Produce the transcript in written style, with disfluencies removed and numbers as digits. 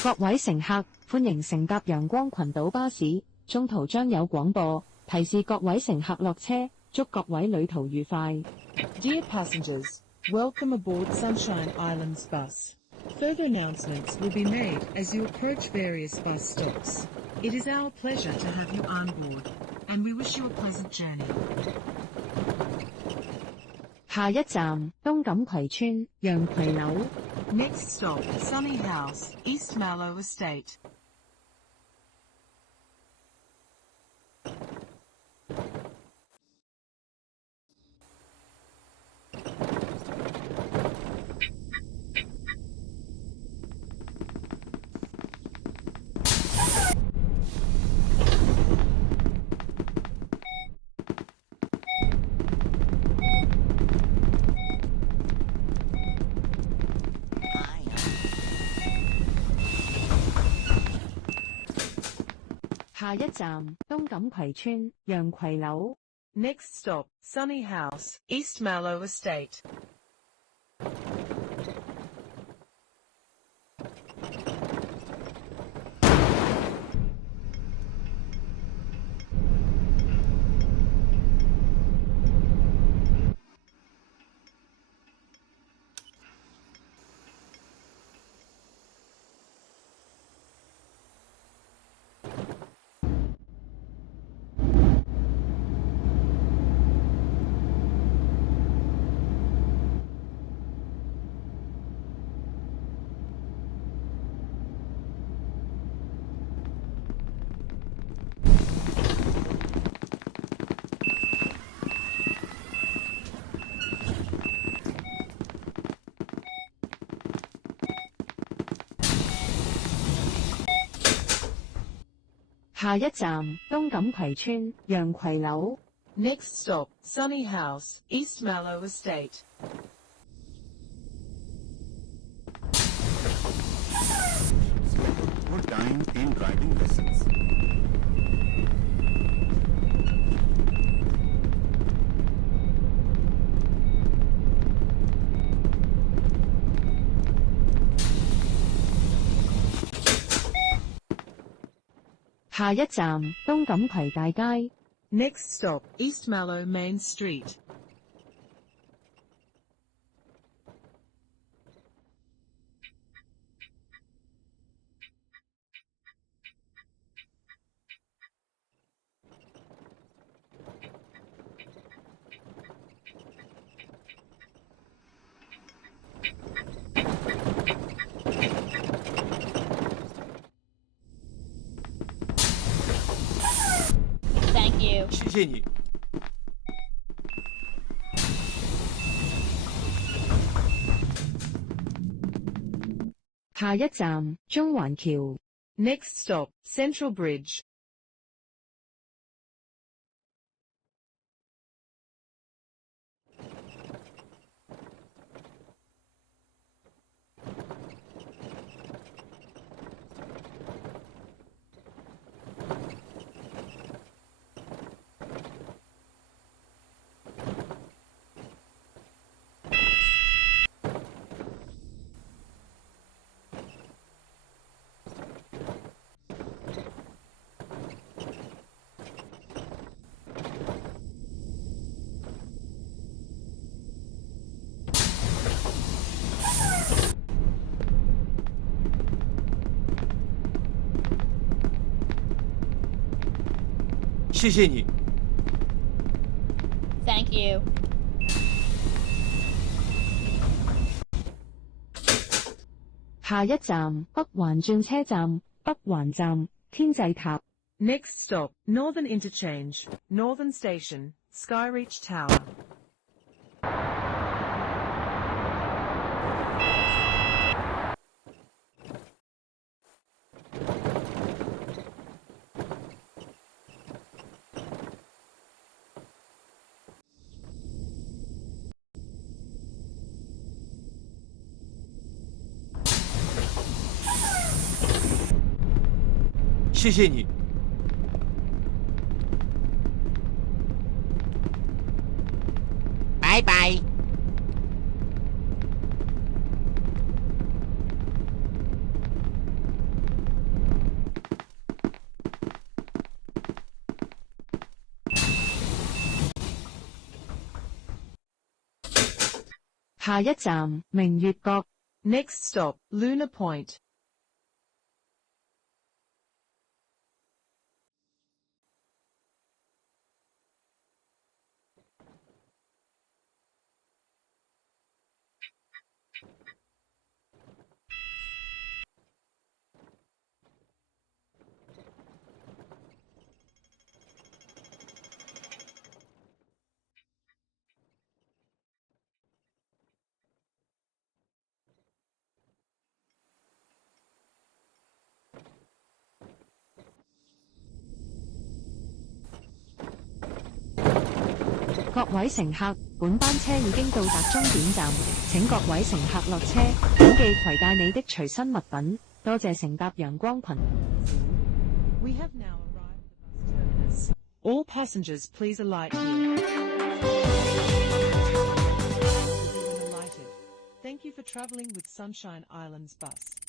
各位乘客，歡迎乘搭陽光群島巴士，中途將有廣播提示各位乘客落車，祝各位旅途愉快。Dear passengers, welcome aboard Sunshine Islands bus. Further announcements will be made as you approach various bus stops. It is our pleasure to have you on board, and we wish you a pleasant journey. 下一站東錦葵村洋葵樓。Next stop, Sunny House, East Mallow Estate.下一站東錦葵村洋葵樓。Next stop, Sunny House, East Mallow Estate.下一站東錦葵村洋葵樓。Next stop, Sunny House, East Mallow Estate. Good time in driving lessons.下一站東錦葵大街。Next stop, East Mallow Main Street. Thank you. 谢谢你。下一站中環橋。Next stop, Central Bridge. 謝謝你。 Thank you. 下一站北環轉車站，北環站天際塔。 Next stop, Northern Interchange, Northern Station, Skyreach Tower. 謝謝你。 拜拜。下一站明月閣。 Next stop, Luna Point. 各位乘客，本班車已經到達終點站，請各位乘客落車，謹記攜帶你的隨身物品。多謝乘搭陽光群。 We have now arrived at the bus terminus. All passengers please alight here. Alighted. Thank you for travelling with Sunshine Islands Bus.